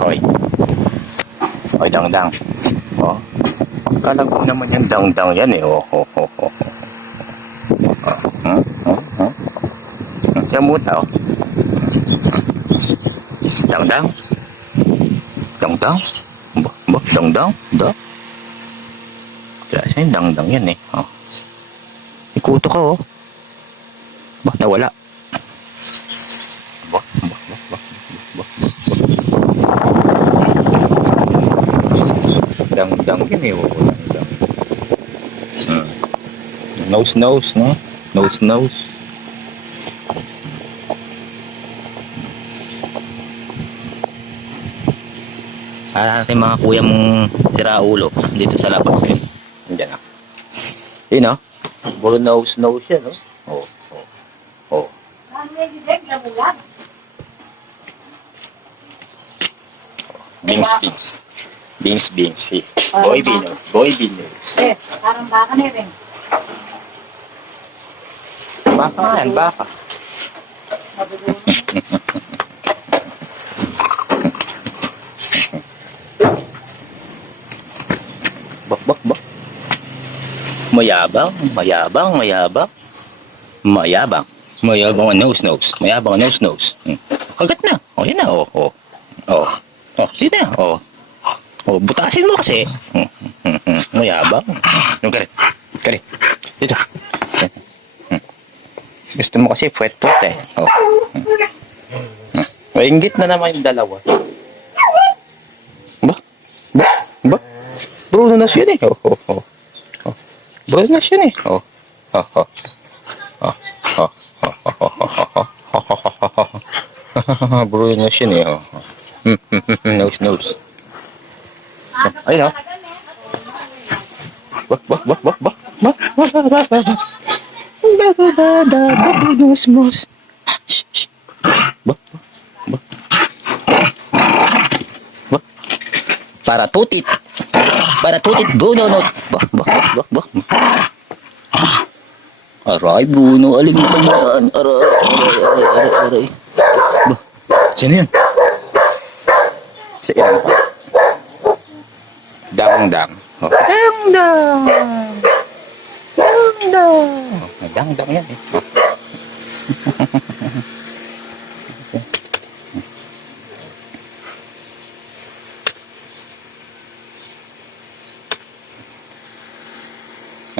Hoy. Hoy, dang-dang. Oh. Kalagong naman yung dang-dang yan eh. Oh, oh, oh, oh. Siya muta, oh. Dang-dang. Dang-dang. Dang-dang. Da. Kaya yung dang-dang yan eh. Oh. Ikuto ka, oh. Nawala. Dang-dang yan eh. Dang-dang. Nose, no? Nose. Ating mga kuya mong siraulo dito sa labas yun. Diyan ah. Yun ah. Puro nose yan, no? Oh. Beans. Boy Binos. Eh, parang baka na rin. Baka yan, baka. Bak. Mayabang ang nose. Kagat na. Oh, yan na. Oh. Yun na. Oh, butasin mo kasi. Mayabang. Kari. Dito. Gusto mo kasi puwet eh. Oh. Maingit na naman yung dalawa. Ba? Bruno na siya eh. Oh. Bruno na siya eh. Oh. Bruno na siya eh. Oh. Nose. Ayun oh. Bak. Nose. Bak. Para tutit Bruno no. Bak. Aray Bruno, aling mo yan. Aray. Sino yan? Sa ilan pa? Dang-dang. Dang-dang yan eh.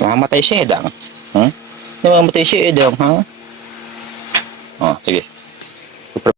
Namamatay siya eh, dang. Namamatay siya eh, dang, ha? Oh, sige.